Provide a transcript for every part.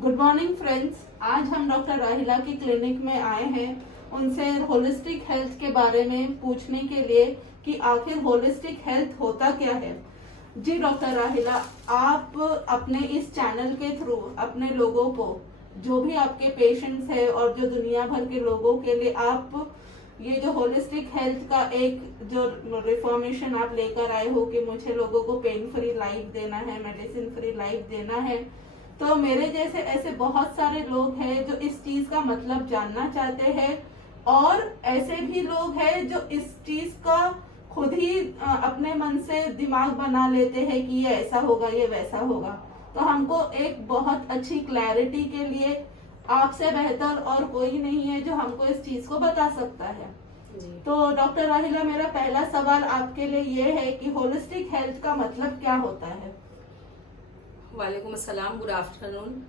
Good morning friends. आज हम doctor राहिला की क्लिनिक में आए हैं उनसे होलिस्टिक हेल्थ के बारे में पूछने के लिए कि आखिर होलिस्टिक हेल्थ होता क्या है। जी डॉक्टर राहिला, आप अपने इस चैनल के थ्रू अपने लोगों को, जो भी आपके पेशेंट्स हैं और जो दुनिया भर के लोगों के लिए आप ये जो होलिस्टिक हेल्थ का एक जो रिफॉर्मेशन आप लेकर आए हो कि मुझे लोगों को पेन फ्री लाइफ देना है, मेडिसिन फ्री लाइफ देना है, तो मेरे जैसे ऐसे बहुत सारे लोग हैं जो इस चीज का मतलब जानना चाहते हैं और ऐसे भी लोग हैं जो इस चीज का खुद ही अपने मन से दिमाग बना लेते हैं कि ये ऐसा होगा, ये वैसा होगा। तो हमको एक बहुत अच्छी क्लैरिटी के लिए आपसे बेहतर और कोई नहीं है जो हमको इस चीज को बता सकता है। तो डॉक्टर राहिला, मेरा पहला सवाल आपके लिए ये है कि होलिस्टिक हेल्थ का मतलब क्या होता है। वालेकुम अस्सलाम, गुड आफ्टरनून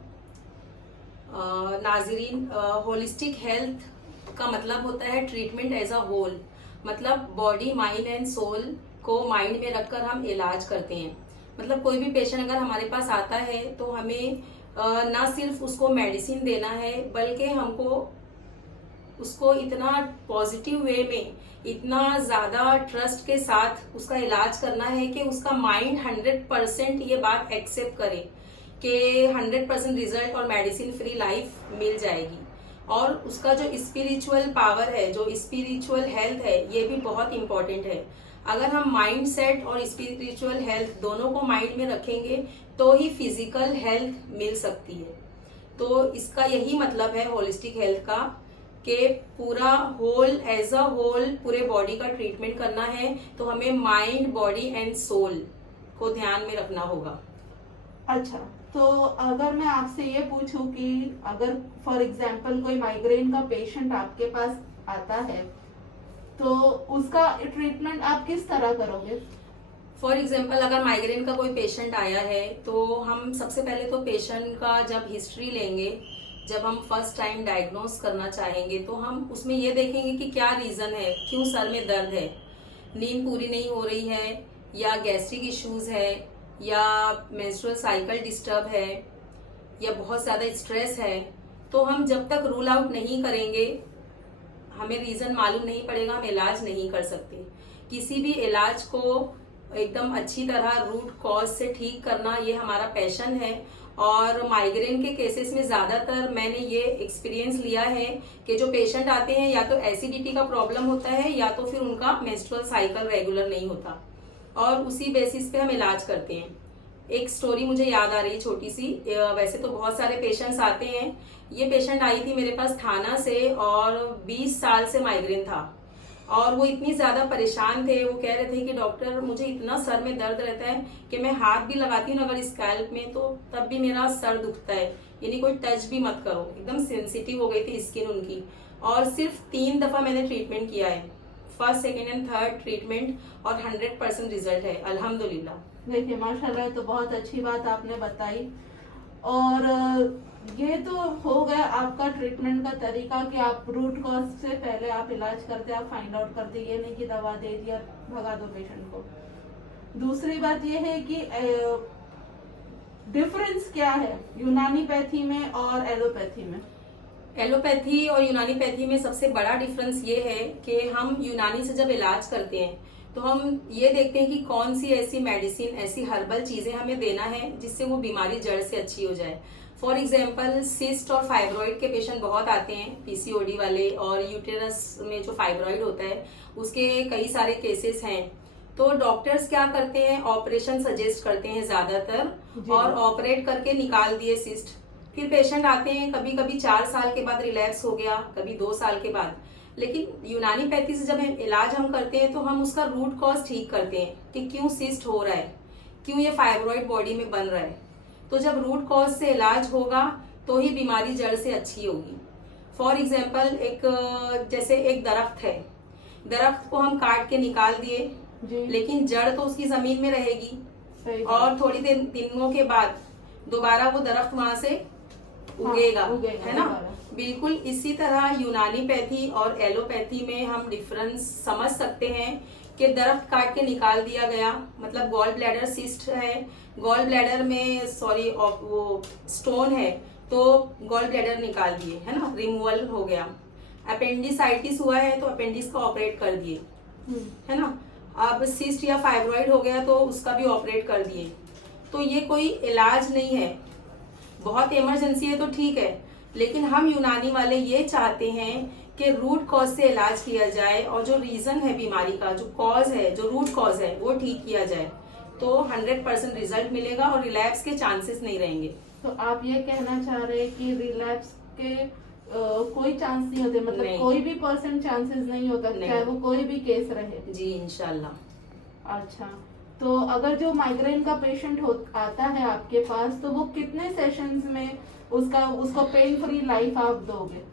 नाजरीन। होलिस्टिक हेल्थ का मतलब होता है ट्रीटमेंट एज अ होल, मतलब बॉडी माइंड एंड सोल को माइंड में रखकर हम इलाज करते हैं। मतलब कोई भी पेशेंट अगर हमारे पास आता है तो हमें ना सिर्फ उसको मेडिसिन देना है, बल्कि हमको उसको इतना पॉजिटिव वे में, इतना ज़्यादा ट्रस्ट के साथ उसका इलाज करना है कि उसका माइंड 100% ये बात एक्सेप्ट करे कि 100% रिजल्ट और मेडिसिन फ्री लाइफ मिल जाएगी। और उसका जो स्पिरिचुअल पावर है, जो स्पिरिचुअल हेल्थ है, ये भी बहुत इम्पोर्टेंट है। अगर हम माइंड सेट और स्पिरिचुअल हेल्थ दोनों को माइंड में रखेंगे तो ही फिजिकल हेल्थ मिल सकती है। तो इसका यही मतलब है होलिस्टिक हेल्थ का, कि पूरा होल एज अ होल पूरे बॉडी का ट्रीटमेंट करना है, तो हमें माइंड, बॉडी एंड सोल को ध्यान में रखना होगा। अच्छा, तो अगर मैं आपसे ये पूछूं कि अगर फॉर एग्जांपल कोई माइग्रेन का पेशेंट आपके पास आता है तो उसका ट्रीटमेंट आप किस तरह करोगे। फॉर एग्जाम्पल अगर माइग्रेन का कोई पेशेंट आया है तो हम सबसे पहले तो पेशेंट का जब हिस्ट्री लेंगे, जब हम फर्स्ट टाइम डायग्नोस करना चाहेंगे तो हम उसमें ये देखेंगे कि क्या रीज़न है, क्यों सर में दर्द है, नींद पूरी नहीं हो रही है, या गैस्ट्रिक इश्यूज है, या मेंस्ट्रुअल साइकिल डिस्टर्ब है, या बहुत ज़्यादा स्ट्रेस है। तो हम जब तक रूल आउट नहीं करेंगे, हमें रीज़न मालूम नहीं पड़ेगा, हम इलाज नहीं कर सकते। किसी भी इलाज को एकदम अच्छी तरह रूट कॉज से ठीक करना ये हमारा पैशन है। और माइग्रेन के केसेस में ज़्यादातर मैंने ये एक्सपीरियंस लिया है कि जो पेशेंट आते हैं या तो एसिडिटी का प्रॉब्लम होता है या तो फिर उनका मेंस्ट्रुअल साइकिल रेगुलर नहीं होता, और उसी बेसिस पे हम इलाज करते हैं। एक स्टोरी मुझे याद आ रही छोटी सी। वैसे तो बहुत सारे पेशेंट्स आते हैं। ये पेशेंट आई थी मेरे पास थाना से और 20 साल से माइग्रेन था, और वो इतनी ज़्यादा परेशान थे। वो कह रहे थे कि डॉक्टर मुझे इतना सर में दर्द रहता है कि मैं हाथ भी लगाती हूँ अगर स्कैल्प में तो तब भी मेरा सर दुखता है, यानी कोई टच भी मत करो। एकदम सेंसिटिव हो गई थी स्किन उनकी। और सिर्फ 3 दफ़ा मैंने ट्रीटमेंट किया है, first, second and third treatment, और 100% रिजल्ट है अल्हम्दुलिल्लाह। देखिए माशाल्लाह, तो बहुत अच्छी बात आपने बताई। और ये तो हो गया आपका ट्रीटमेंट का तरीका कि आप रूट कॉज से पहले आप इलाज करते, आप फाइंड आउट करते, ये नहीं कि दवा दे दी और भगा दो पेशेंट को। दूसरी बात ये है कि डिफरेंस क्या है यूनानी पैथी में और एलोपैथी में। एलोपैथी और यूनानी पैथी में सबसे बड़ा डिफरेंस ये है कि हम यूनानी से जब इलाज करते हैं तो हम ये देखते हैं कि कौन सी ऐसी मेडिसिन, ऐसी हर्बल चीज़ें हमें देना है जिससे वो बीमारी जड़ से अच्छी हो जाए। फॉर एग्जांपल सिस्ट और फाइब्रॉइड के पेशेंट बहुत आते हैं, पीसीओडी वाले, और यूटेरस में जो फाइब्रॉइड होता है उसके कई सारे केसेस हैं। तो डॉक्टर्स क्या करते हैं, ऑपरेशन सजेस्ट करते हैं ज़्यादातर, और ऑपरेट करके निकाल दिए सिस्ट। फिर पेशेंट आते हैं, कभी कभी 4 साल के बाद रिलैप्स हो गया, कभी 2 साल के बाद। लेकिन यूनानी पैथी से जब इलाज हम करते हैं तो हम उसका रूट कॉज ठीक करते हैं कि क्यों सिस्ट हो रहा है, क्यों ये फाइब्रॉइड बॉडी में बन रहा है। तो जब रूट कॉज से इलाज होगा तो ही बीमारी जड़ से अच्छी होगी। फॉर एग्जाम्पल जैसे एक दरख्त है, दरख्त को हम काट के निकाल दिए, लेकिन जड़ तो उसकी जमीन में रहेगी, और थोड़ी दिनों के बाद दोबारा वो दरख्त वहां से उगेगा, है ना। बिल्कुल इसी तरह यूनानी पैथी और एलोपैथी में हम डिफरेंस समझ सकते हैं कि दरख्त काट के निकाल दिया गया, मतलब गॉल ब्लैडर सिस्ट है, गॉल ब्लैडर में वो स्टोन है, तो गॉल ब्लैडर निकाल दिए, है ना, रिमूवल हो गया। अपेंडिसाइटिस हुआ है तो अपेंडिक्स का ऑपरेट कर दिए, है ना। अब सिस्ट या फाइब्रॉइड हो गया तो उसका भी ऑपरेट कर दिए। तो ये कोई इलाज नहीं है, बहुत इमरजेंसी है तो ठीक है, लेकिन हम यूनानी वाले ये चाहते हैं कि रूट कॉज से इलाज किया जाए और जो रीजन है बीमारी का, जो कॉज है, जो रूट कॉज है, वो ठीक किया जाए तो 100% रिजल्ट मिलेगा और रिलैप्स के चांसेस नहीं रहेंगे। तो आप ये कहना चाह रहे हैं कि रिलैप्स के कोई चांस नहीं होते, मतलब नहीं। कोई भी परसेंट चांसेस नहीं होता, नहीं। चाहे वो कोई भी केस रहे। जी इंशाल्लाह। अच्छा, तो अगर जो माइग्रेन का पेशेंट आता है आपके पास, तो वो कितने सेशंस में उसको पेन फ्री लाइफ आप दोगे?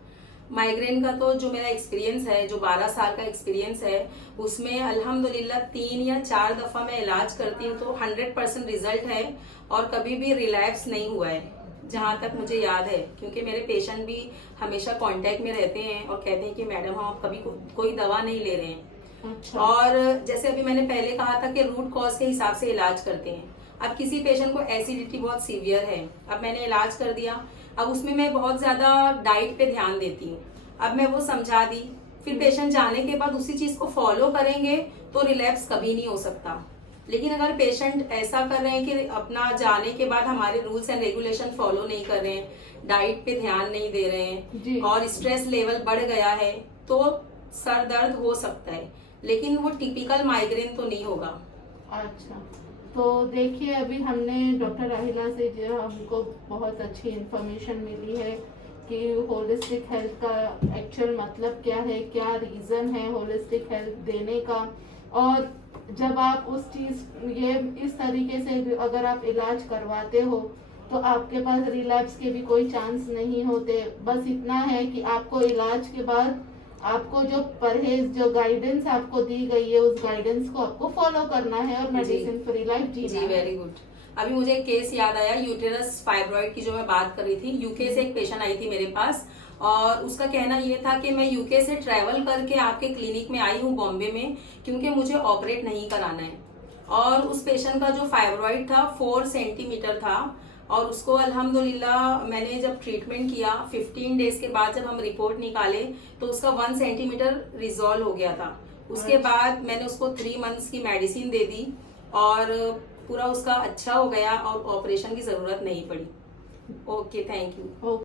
माइग्रेन का तो जो मेरा एक्सपीरियंस है, जो 12 साल का एक्सपीरियंस है, उसमें अल्हम्दुलिल्लाह 3 या 4 दफा मैं इलाज करती हूँ तो 100% रिजल्ट है और कभी भी रिलैप्स नहीं हुआ है, जहाँ तक मुझे याद है। क्योंकि मेरे पेशेंट भी हमेशा कांटेक्ट में रहते हैं और कहते हैं कि मैडम हम कभी कोई दवा नहीं ले रहे हैं। अच्छा। और जैसे अभी मैंने पहले कहा था कि रूट कॉज के हिसाब से इलाज करते हैं। अब किसी पेशेंट को एसिडिटी बहुत सीवियर है, अब मैंने इलाज कर दिया, अब उसमें मैं बहुत ज्यादा डाइट पे ध्यान देती हूँ, अब मैं वो समझा दी, फिर पेशेंट जाने के बाद उसी चीज को फॉलो करेंगे तो रिलैप्स कभी नहीं हो सकता। लेकिन अगर पेशेंट ऐसा कर रहे हैं कि अपना जाने के बाद हमारे रूल्स एंड रेगुलेशन फॉलो नहीं कर रहे हैं, डाइट पे ध्यान नहीं दे रहे जी। हैं और स्ट्रेस लेवल बढ़ गया है, तो सर दर्द हो सकता है, लेकिन वो टिपिकल माइग्रेन तो नहीं होगा। अच्छा, तो देखिए अभी हमने डॉक्टर राहिला से जो हमको बहुत अच्छी इंफॉर्मेशन मिली है कि होलिस्टिक हेल्थ का एक्चुअल मतलब क्या है, क्या रीज़न है होलिस्टिक हेल्थ देने का, और जब आप उस चीज़ ये इस तरीके से अगर आप इलाज करवाते हो तो आपके पास रिलैप्स के भी कोई चांस नहीं होते। बस इतना है कि आपको इलाज के बाद आपको जो परहेज, जो गाइडेंस आपको दी गई है, उस गाइडेंस को आपको फॉलो करना है और मेडिसिन फ्री लाइफ जीना जी है। Very good. अभी मुझे एक केस याद आया, यूटेरस फाइब्रॉइड की जो मैं बात कर रही थी। यूके से एक पेशेंट आई थी मेरे पास और उसका कहना ये था कि मैं यूके से ट्रैवल करके आपके क्लिनिक में आई हूँ बॉम्बे में, क्योंकि मुझे ऑपरेट नहीं कराना है। और उस पेशेंट का जो फाइब्रॉइड था 4 सेंटीमीटर था और उसको अल्हम्दुलिल्लाह मैंने जब ट्रीटमेंट किया 15 डेज के बाद जब हम रिपोर्ट निकाले तो उसका 1 सेंटीमीटर रिजॉल्व हो गया था। उसके बाद मैंने उसको 3 मंथ्स की मेडिसिन दे दी और पूरा उसका अच्छा हो गया और ऑपरेशन की जरूरत नहीं पड़ी। Okay, thank you.